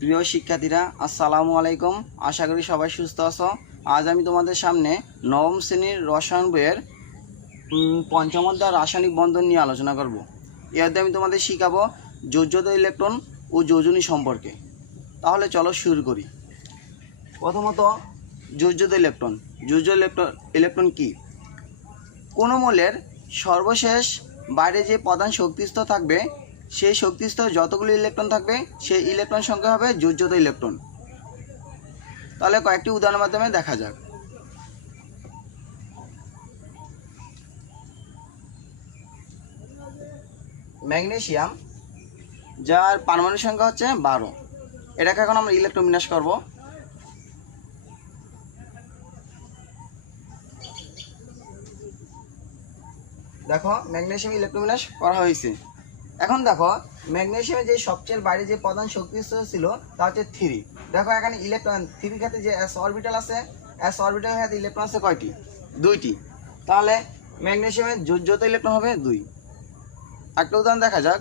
প্রিয় শিক্ষার্থীরা আসসালামু আলাইকুম। আশা করি সবাই সুস্থ আছো। আজ আমি তোমাদের সামনে নবম শ্রেণীর রসায়ন বইয়ের পঞ্চম অধ্যায় রাসায়নিক বন্ধন নিয়ে আলোচনা করব। এর অধ্যায়ে আমি তোমাদের শিখাবো যোজ্যত ইলেকট্রন ও যোজনী সম্পর্কে। তাহলে চলো শুরু করি। প্রথমত যোজ্যত ইলেকট্রন। ইলেকট্রন কি? কোনো মৌলের সর্বশেষ বাইরে যে প্রধান শক্তিস্তর থাকবে সেই শক্তিস্তর যতগুলো ইলেকট্রন থাকবে সেই ইলেকট্রন সংখ্যা হবে যোজ্যত ইলেকট্রন। তাহলে কয়েকটি উদাহরণের মাধ্যমে দেখা যাক। ম্যাগনেসিয়াম, যার পারমাণবিক সংখ্যা হচ্ছে 12, এটাকে এখন আমরা ইলেকট্রন বিন্যাস করব। দেখো ম্যাগনেসিয়াম ইলেকট্রন বিন্যাস করা হয়েছে। এখন দেখো ম্যাগনেসিয়ামে যে সবচেয়ে বাইরে যে প্রধান শক্তিস্তর ছিল তা হচ্ছে 3। দেখো এখানে ইলেকট্রন 3 ক্ষেত্রে যে s অরবিটাল আছে, s অরবিটালের ক্ষেত্রে ইলেকট্রন আছে কয়টি? 2টি। তাহলে ম্যাগনেসিয়ামের যোজ্যত ইলেকট্রন হবে 2। একটা উদাহরণ দেখা যাক।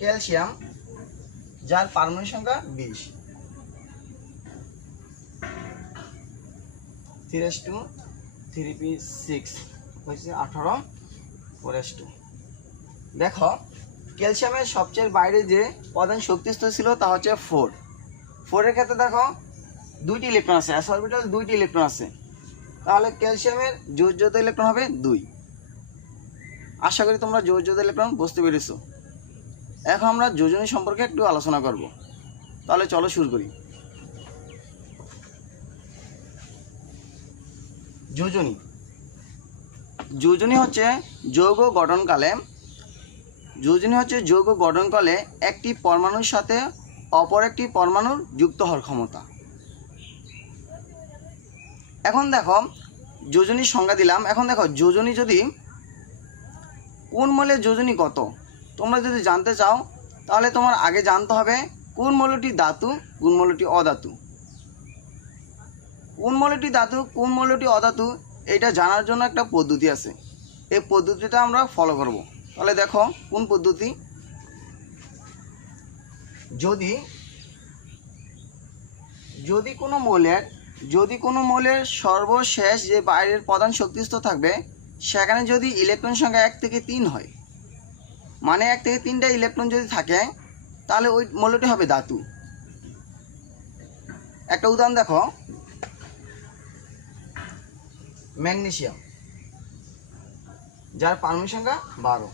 ক্যালসিয়াম, যার পারমাণবিক সংখ্যা 20, 3s2 3p6 হচ্ছে 18 4s2। দেখো ক্যালসিয়ামের সবচেয়ে বাইরে যে প্রধান শক্তিস্তর ছিল তা হচ্ছে 4 এর ক্ষেত্রে দেখো 2টি ইলেকট্রন আছে, s অরবিটাল 2টি ইলেকট্রন আছে। তাহলে ক্যালসিয়ামের যোজ্যত ইলেকট্রন হবে 2। আশা করি তোমরা যোজ্যত ইলেকট্রন বুঝতে পেরেছো। এখন আমরা যোজনী সম্পর্কে একটু আলোচনা করব। তাহলে চলো শুরু করি। যোজনী। যোজনী হচ্ছে যৌগ গঠনকালে একটি পরমাণুর সাথে অপর একটি পরমাণুর যুক্ত হওয়ার ক্ষমতা। এখন দেখো যোজনীর সংজ্ঞা দিলাম। এখন দেখো যোজনী যদি কোন মৌলের যোজনী কত তোমরা যদি জানতে চাও তাহলে তোমার আগে জানতে হবে কোন মৌলটি ধাতু, কোন মৌলটি অধাতু। কোন মৌলটি ধাতু, কোন মৌলটি অধাতু এটা জানার জন্য একটা পদ্ধতি আছে। এই পদ্ধতিটা আমরা ফলো করব। তাহলে দেখো কোন পদ্ধতি। যদি কোনো মৌলের সর্বশেষ যে বাইরের প্রধান শক্তিস্তর থাকবে সেখানে যদি ইলেকট্রন সংখ্যা 1 থেকে 3 হয়, মানে 1 থেকে 3টা ইলেকট্রন যদি থাকে তাহলে ওই মৌলটি হবে ধাতু। একটা উদাহরণ দেখো। ম্যাগনেসিয়াম, যার পারমাণবিক সংখ্যা 12।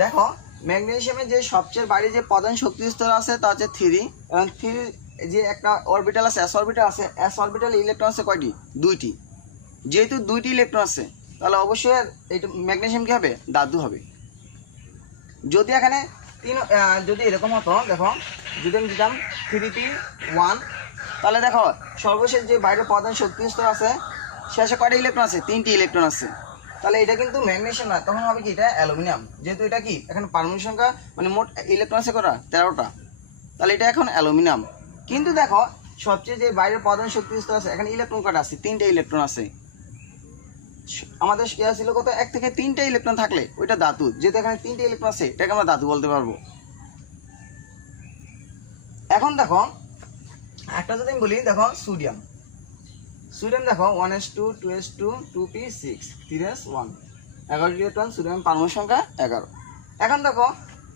দেখো ম্যাগনেসিয়ামের যে সবচেয়ে বাইরে যে প্রধান শক্তিস্তর আছে তা হচ্ছে 3 এবং 3 যে একটা অরবিটাল আছে, s অরবিটাল আছে, s অরবিটাল ইলেকট্রন আছে কয়টি? 2টি। যেহেতু 2টি ইলেকট্রন আছে তাহলে অবশ্যই এইটা ম্যাগনেসিয়াম কি হবে? ধাতু হবে। যদি এখানে যদি এরকম হতো, দেখো যদি আমি দিতাম 3p1, তাহলে দেখো সর্বশেষ যে বাইরে প্রধান শক্তিস্তর আছে শেষে কয়টা ইলেকট্রন আছে? 3টি ইলেকট্রন আছে। তাহলে এটা কিন্তু ম্যাগনেসিয়াম না, তখন হবে কি? এটা অ্যালুমিনিয়াম। যেহেতু এটা কি এখানে পারমাণবিক সংখ্যা মানে মোট ইলেকট্রন আছে কটা? 13টা। তাহলে এটা এখন অ্যালুমিনিয়াম। কিন্তু দেখো সবচেয়ে যে বাইরের প্রধান শক্তিস্তর আছে এখানে ইলেকট্রন কটা আছে? 3টে ইলেকট্রন আছে। আমাদের ইয়া ছিল কত? 1 থেকে 3টে ইলেকট্রন থাকলে ওইটা ধাতু। যেহেতু এখানে 3টে ইলেকট্রন আছে এটাকে আমরা ধাতু বলতে পারবো। এখন দেখো একটা যদি আমি বলি, দেখো সোডিয়াম দেখো 1s2 2s2 2p6 3s1, 11টি electron. Sodium পারমাণবিক সংখ্যা 11। এখন দেখো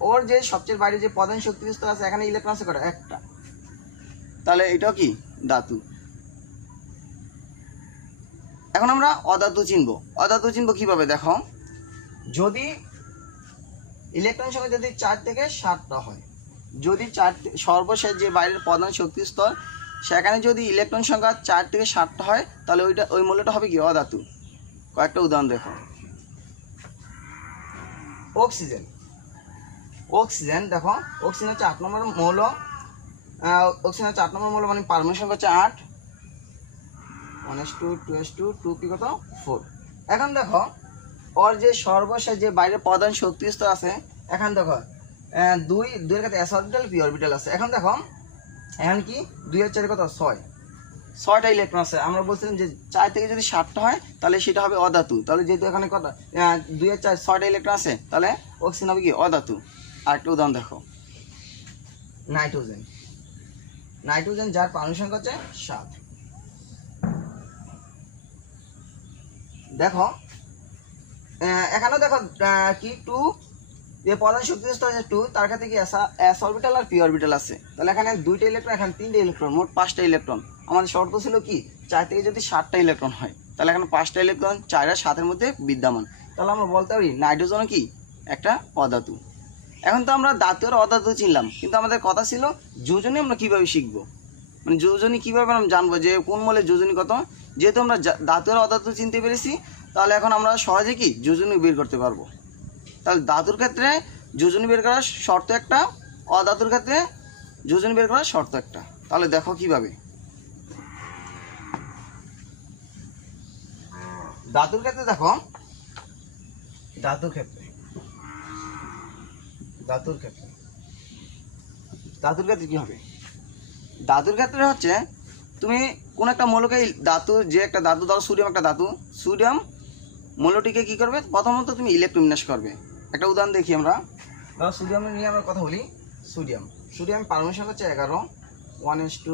ওর যে সবচেয়ে বাইরে যে প্রধান শক্তিস্তর আছে এখানে ইলেকট্রন আছে কটা? 1টা। তাহলে এটাও কি? ধাতু। এখন আমরা অধাতু চিনবো কিভাবে? দেখো যদি ইলেকট্রন সংখ্যা যদি 4 থেকে 7টা হয়, যদি সর্বশেষ যে বাইরের প্রধান শক্তিস্তর সেখানে যদি ইলেকট্রন সংখ্যা 4 থেকে 7টা হয় তাহলে ওই মৌলটা হবে কি? অধাতু। কয়েকটা উদাহরণ দেখো। অক্সিজেন দেখো অক্সিজেন হচ্ছে 8 নম্বর মৌল। মানে পারমাণবিক সংখ্যা হচ্ছে 8, 1s2 2s2 2p কত? 4। এখন দেখো ওর যে সর্বশেষ যে বাইরে প্রধান শক্তিস্তর আছে এখন দেখো 2 এর কাছে s অরবিটাল p অরবিটাল আছে। এখন দেখো এখন কি 2 এর 4 কত? 6। 6টা ইলেকট্রন আছে। আমরা বলছিলাম যে 4 থেকে যদি 7টা হয় তাহলে সেটা হবে অধাতু। তাহলে যেহেতু এখানে কত 2 এর 4 6টা ইলেকট্রন আছে, তাহলে অক্সিজেন হবে কি অধাতু। আরেকটা উদাহরণ দেখো, নাইট্রোজেন। নাইট্রোজেন যার পারমাণবিক সংখ্যা হচ্ছে 7। দেখো এখানেও দেখো কি 2, যে প্রধান শক্তি স্তর আছে 2, তার ক্ষেত্রে কি এস অরবিটাল আর পি অরবিটাল আছে। তাহলে এখানে 2টা ইলেকট্রন, এখানে 3টা ইলেকট্রন, মোট 5টা ইলেকট্রন। আমাদের শর্ত ছিল কি 4 থেকে যদি 7টা ইলেকট্রন হয়, তাহলে এখানে 5টা ইলেকট্রন 4 আর 7 এর মধ্যে বিদ্যমান। তাহলে আমরা বলতে পারি নাইট্রোজেন কি একটা অধাতু। এখন তো আমরা ধাতু আর অধাতু চিনলাম, কিন্তু আমাদের কথা ছিল যোজনী আমরা কিভাবে শিখবো, মানে যোজনী কিভাবে আমরা জানবো যে কোন মৌলের যোজনী কত। যেহেতু আমরা ধাতু আর অধাতু চিনতে পেরেছি, তাহলে এখন আমরা সহজে কি যোজনী বের করতে পারবো। তাহলে ধাতুর ক্ষেত্রে যোজনী বের করার শর্ত একটা, অধাতুর ক্ষেত্রে যোজনী বের করার শর্ত একটা। তাহলে দেখো কিভাবে। ধাতুর ক্ষেত্রে দেখো, ধাতুর ক্ষেত্রে কি হবে, ধাতুর ক্ষেত্রে হচ্ছে তুমি কোন একটা মৌলকে ধাতু, যে একটা ধাতু ধরো সোডিয়াম একটা ধাতু, সোডিয়াম মৌলটিকে কি করবে, প্রথমত তুমি ইলেকট্রোবিন্যাস করবে। একটা উদাহরণ দেখি আমরা, ধরো সোডিয়াম নিয়ে আমরা কথা বলি। সোডিয়াম পারমাণবিক সংখ্যা হচ্ছে 11, 1s2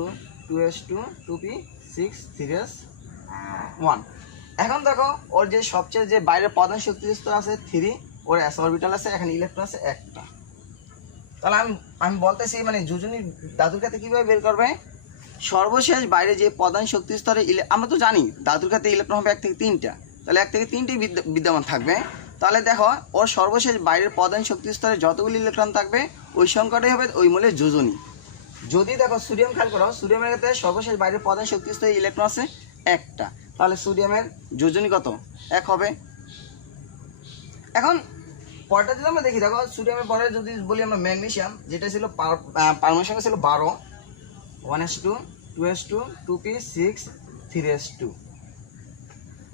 2s2 2p 6 3s1। এখন দেখো ওর যে সবচেয়ে যে বাইরের প্রধান শক্তি স্তর আছে 3, ওর s অরবিটাল আছে, এখানে ইলেকট্রন আছে একটা। তাহলে আমি বলতেছি মানে যোজনী ধাতুর ক্ষেত্রে কিভাবে বের করবে, সর্বশেষ বাইরে যে প্রধান শক্তি স্তরে আমরা তো জানি ধাতুর ক্ষেত্রে ইলেকট্রন হবে 1 থেকে 3টা, তাহলে 1 থেকে 3টেই বিদ্যমান থাকবে। তাহলে দেখো ওর সর্বশেষ বাইরের প্রধান শক্তি স্তরে যতগুলি ইলেকট্রন থাকবে ওই সংখ্যাটাই হবে ওই মৌলের যোজনী। যদি দেখো সোডিয়াম খেয়াল করো, সোডিয়ামের ক্ষেত্রে সর্বশেষ বাইরের প্রধান শক্তি স্তরে ইলেকট্রন আছে একটা, তাহলে সোডিয়ামের যোজনী কত 1 হবে। এখন পরটা যদি আমরা দেখি, দেখো সোডিয়ামের পরে যদি বলি আমরা ম্যাগনেসিয়াম, যেটা ছিল পারমাণবিক সংখ্যা ছিল 12, 1s2 2s2 2p 6 3s2।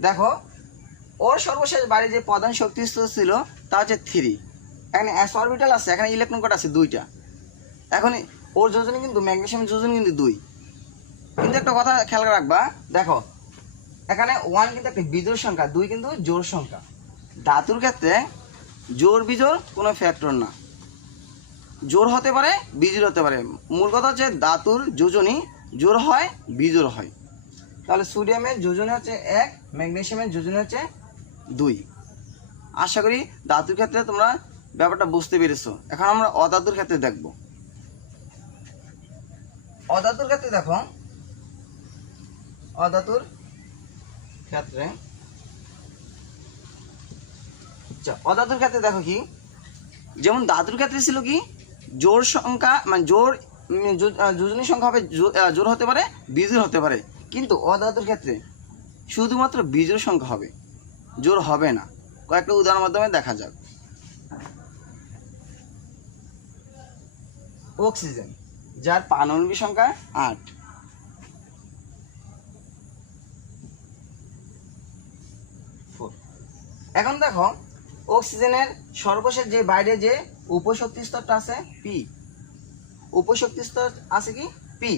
দেখো ওর সর্বশেষ বাইরে যে প্রধান শক্তি স্তর ছিল তা হচ্ছে 3, এখানে s অরবিটাল আছে, এখানে ইলেকট্রন কত আছে 2টা। এখন ওর যোজনী কিন্তু ম্যাগনেসিয়ামের যোজনী কিন্তু 2। কিন্তু একটা কথা খেয়াল রাখবা, দেখো এখানে 1 কিন্তু একটা বিজোড় সংখ্যা, 2 কিন্তু জোড় সংখ্যা। ধাতুর ক্ষেত্রে জোড় বিজোড় কোনো ফ্যাক্টর না, জোড় হতে পারে বিজোড় হতে পারে। মূল কথা হচ্ছে ধাতুর যোজনী জোড় হয় বিজোড় হয়। তাহলে সোডিয়ামের যোজনী হচ্ছে 1, ম্যাগনেসিয়ামের যোজনী হচ্ছে 2। আশা করি ধাতুর ক্ষেত্রে তোমরা ব্যাপারটা বুঝতে পেরেছো। এখন আমরা অধাতুর ক্ষেত্রে দেখব। অধাতুর ক্ষেত্রে দেখো, অধাতুর ক্ষেত্রে দেখো কি, যেমন ধাতুর ক্ষেত্রে ছিল কি জোড় সংখ্যা, মানে জোড় যোজনী সংখ্যা হবে, জোড় হতে পারে বিজোড় হতে পারে। কিন্তু অধাতুর ক্ষেত্রে শুধুমাত্র বিজোড় সংখ্যা হবে, জোড় হবে না। কয়েকটা উদাহরণের মাধ্যমে দেখা যাক। অক্সিজেন যার পারমাণবিক সংখ্যা 8, এখন দেখো অক্সিজেনের সর্বশেষ যে বাইরে যে উপশক্তি স্তরটা আছে পি, উপশক্তি স্তর আছে কি পি।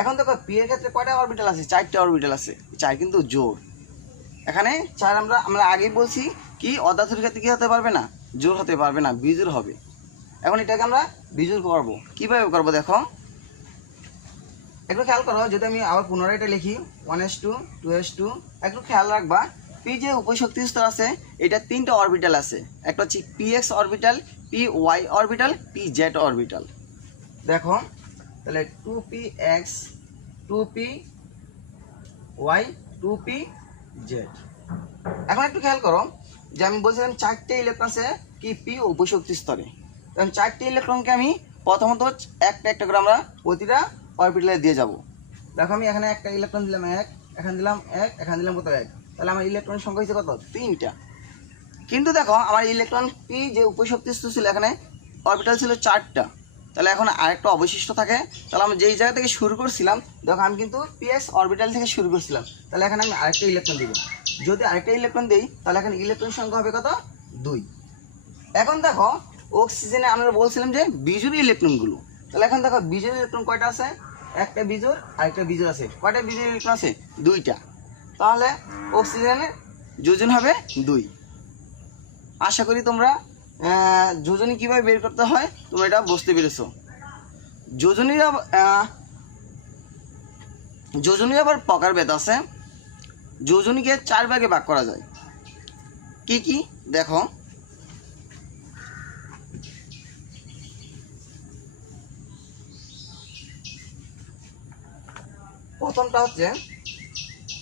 এখন দেখো পি এর ক্ষেত্রে কয়টা অরবিটাল আছে, 4টা অরবিটাল আছে, 4 কিন্তু জোড়। এখানে 4 আমরা আগেই বলছি কি অধাতুর ক্ষেত্রে কি হতে পারবে না, জোড় হতে পারবে না, বিজোড় হবে। এখন এটাকে আমরা বিজোড় করব, কিভাবে করব দেখো একটু খেয়াল করো। যদি আমি আবার পুনরায় এটা লিখি 1s2 2s2, একটু খেয়াল রাখবা পি যে উপশক্তি স্তর আছে এটা 3টা অরবিটাল আছে, একটা হচ্ছে px orbital, py orbital, pz orbital. দেখো তাহলে 2px 2py 2pz। এখন একটু খেয়াল করো যে আমি বলছিলাম 4টে ইলেকট্রন আছে কি পি উপশক্তি স্তরে। তখন 4টে ইলেকট্রনকে আমি প্রথমত একটা একটা করে আমরা প্রতিটা অরবিটালে দিয়ে যাব। দেখো আমি এখানে একটা ইলেকট্রন দিলাম 1, এখানে দিলাম 1, এখানে দিলাম কত 1, তাহলে আমার ইলেকট্রনের সংখ্যা হচ্ছে কত 3টা। কিন্তু দেখো আমার ইলেকট্রন পি যে উপশক্তি স্তর ছিল এখানে অরবিটাল ছিল 4টা, তাহলে এখন আরেকটা অবশিষ্ট থাকে। তাহলে আমি যেই জায়গা থেকে শুরু করছিলাম, দেখো আমি কিন্তু পিএস অরবিটাল থেকে শুরু করছিলাম, তাহলে এখানে আমি আরেকটা ইলেকট্রন দিব। যদি আরেকটা ইলেকট্রন দিই তাহলে এখানে ইলেকট্রন সংখ্যা হবে কত 2। এখন দেখো অক্সিজেনে আমরা বলছিলাম যে বিজোড় ইলেকট্রনগুলো, তাহলে এখন দেখো বিজোড় ইলেকট্রন কয়টা আছে একটা বিজোড় আর একটা বিজোড় আছে। কয়টা বিজোড় ইলেকট্রন আছে? দুইটা। তাহলে অক্সিজেনের যোজন হবে 2। আশা করি তোমরা যোজনী কীভাবে বের করতে হয় তোমরা এটা বুঝতে পেরেছো। যোজনীর আবার প্রকারভেদ আছে। যোজনীকে 4 ভাগে ভাগ করা যায়। কি কি দেখো, প্রথমটা হচ্ছে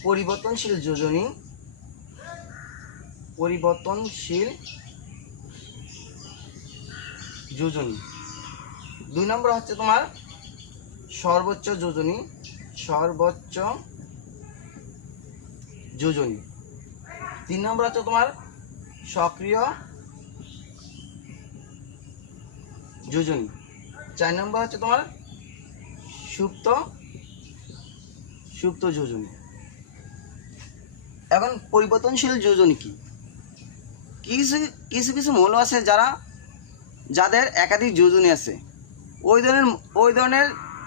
পরিবর্তনশীল যোজনী। পরিবর্তনশীল যোজনী। 2 নম্বর হচ্ছে তোমার সর্বোচ্চ যোজনী। সর্বোচ্চ যোজনী। 3 নম্বর হচ্ছে তোমার সক্রিয় যোজনী। 4 নম্বর হচ্ছে তোমার সুপ্ত যোজনী। এখন পরিবর্তনশীল যোজনী কি? কিছু কিছু মৌল আছে যাদের একাধিক যোজনী আছে। ওই ধরনের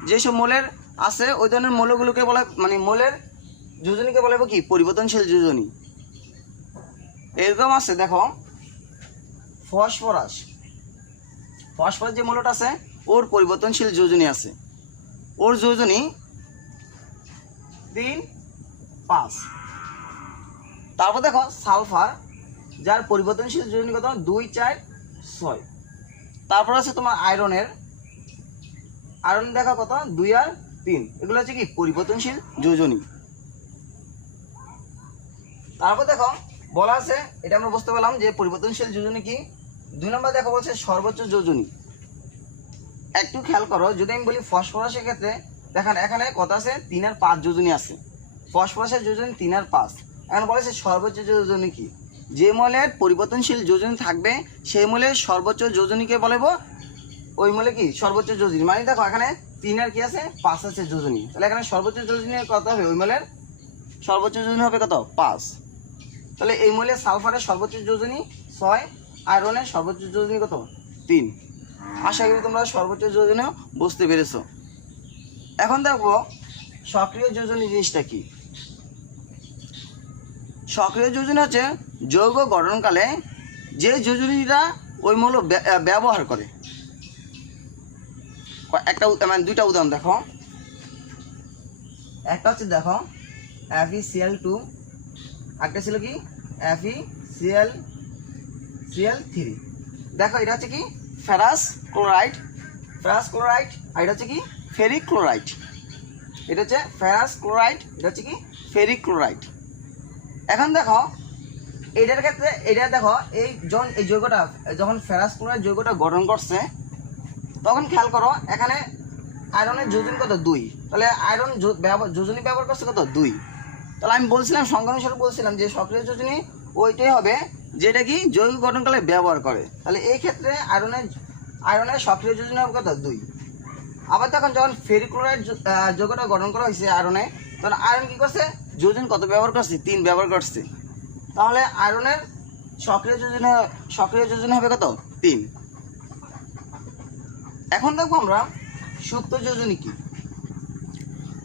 যেসব মৌলের আছে ওই ধরনের মৌলগুলোকে বলা, মানে মৌলের যোজনীকে বলা কি? পরিবর্তনশীল যোজনী। এরকম আছে দেখো, ফসফরাস যে মৌলটা আছে ওর পরিবর্তনশীল যোজনী আছে। ওর যোজনী 3, 5। তারপর দেখো সালফার, যার পরিবর্তনশীল যোজনী কত? 2, 4, 6। তারপর আছে তোমার আয়রন দেখো কত? 2 আর 3। এগুলো হচ্ছে কি? পরিবর্তনশীল যোজনী। তারপর দেখো বলা আছে, এটা আমরা বুঝতে পারলাম যে পরিবর্তনশীল যোজনী কি। 2 নম্বর দেখো বলছে সর্বোচ্চ যোজনী। একটু খেয়াল করো, যদি আমি বলি ফসফরাসের ক্ষেত্রে দেখেন এখানে কত আছে? 3 আর 5 যোজনী আছে। ফসফরাসের যোজনী 3 আর 5। এখন বলেছে সর্বোচ্চ যোজনী কি? যে মৌলের পরিবর্তনশীল যোজনী থাকবে সেই মৌলের সর্বোচ্চ যোজনীকে বলবো ওই মৌলে কি? সর্বোচ্চ যোজনী। মানে দেখো এখানে 3 আর কি আছে? 5 আছে যোজনী। তাহলে এখানে সর্বোচ্চ যোজনী কত হবে? ওই মৌলের সর্বোচ্চ যোজনী হবে কত? 5। তাহলে এই মৌলের সালফারের সর্বোচ্চ যোজনী 6, আয়রনের সর্বোচ্চ যোজনী কত? 3। আশা করি তোমরা সর্বোচ্চ যোজনীও বুঝতে পেরেছো। এখন দেখো সক্রিয় যোজনী জিনিসটা কি। সক্রিয় যোজনী হচ্ছে যৌগ গঠনকালে যে যোজনীরা ওই মৌল ব্যবহার করে। মানে 2টা উদাহরণ দেখো। একটা হচ্ছে দেখো FeCl2, একটা ছিল কি FeCl3। দেখো এটা হচ্ছে কি? ফেরাস ক্লোরাইড, আর এটা হচ্ছে কি? Ferric chloride. এটা হচ্ছে ফেরাস ক্লোরাইড, এটা হচ্ছে কি? Ferric chloride. এখন দেখো এটার ক্ষেত্রে এটা দেখো এই যৌগটা যখন ফেরাস ক্লোরাইড যৌগটা গঠন করছে তখন খেয়াল করো এখানে আয়রনের যোজনী কত? 2। তাহলে আয়রন যোজনী ব্যবহার করছে কত? 2। তাহলে আমি বলছিলাম সংজ্ঞা অনুসারে বলছিলাম যে সক্রিয় যোজনী ওইটাই হবে যেটা কি যৌগ গঠনকালে ব্যবহার করে। তাহলে এই ক্ষেত্রে আয়রনের সক্রিয় যোজনী হবে কত? 2। আবার যখন ফেরিক ক্লোরাইড যৌগটা গঠন করা হয়েছে আয়রনে, তখন আয়রন কি করছে? যোজন কত ব্যবহার করছে? 3 ব্যবহার করছে। তাহলে আয়রনের সক্রিয় যোজনী হবে কত? 3। এখন দেখবো আমরা সুপ্ত যোজনী কি।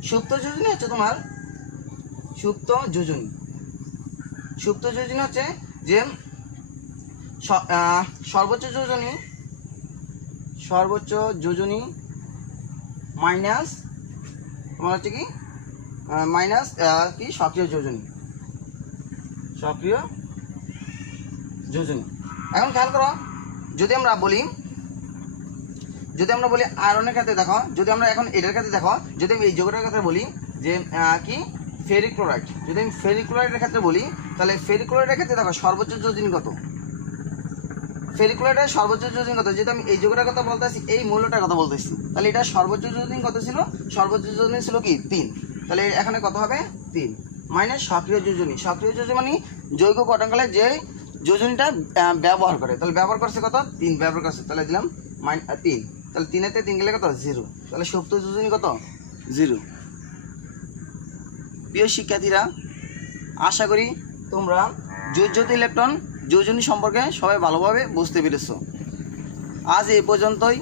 সুপ্ত যোজনী হচ্ছে তোমার সুপ্ত যোজনী হচ্ছে যে সর্বোচ্চ যোজনী মাইনাস তোমার হচ্ছে কি? মাইনাস কি? সক্রিয় যোজনী। এখন খেয়াল করো, যদি আমরা বলি আয়রনের ক্ষেত্রে দেখো, যদি আমরা এখন এটার ক্ষেত্রে দেখো, যদি আমি এই যৌগটার ক্ষেত্রে বলি যে কি? Ferric chloride. যদি আমি ফেরিক ক্লোরাইডের ক্ষেত্রে বলি তাহলে ফেরিক ক্লোরাইডের ক্ষেত্রে দেখো সর্বোচ্চ যোজনী কত? ফেরিক ক্লোরাইডের সর্বোচ্চ যোজনী কত? যেহেতু আমি এই যৌগটার কথা বলতেছি, এই মৌলটার কথা বলতেছি, তাহলে এটা সর্বোচ্চ যোজনী কত ছিল? সর্বোচ্চ যোজনী ছিল কি? 3। তাহলে এখানে কত হবে? 3 মাইনাস সক্রিয় যোজনী। মানে যৌগ গঠনকালে যে যোজনীটা ব্যবহার করে, তাহলে ব্যবহার করছে কত? 3 ব্যবহার করছে। তাহলে দিলাম 3। তাহলে 3-তে 3 গেলে কত? 0। তাহলে সুপ্ত যোজনী কত? 0। প্রিয় শিক্ষার্থীরা, আশা করি তোমরা যোজ্যতা ইলেকট্রন যোজনী সম্পর্কে সবাই ভালোভাবে বুঝতে পেরেছো। আজ এই পর্যন্তই।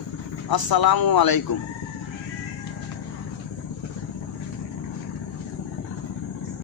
আসসালামু আলাইকুম।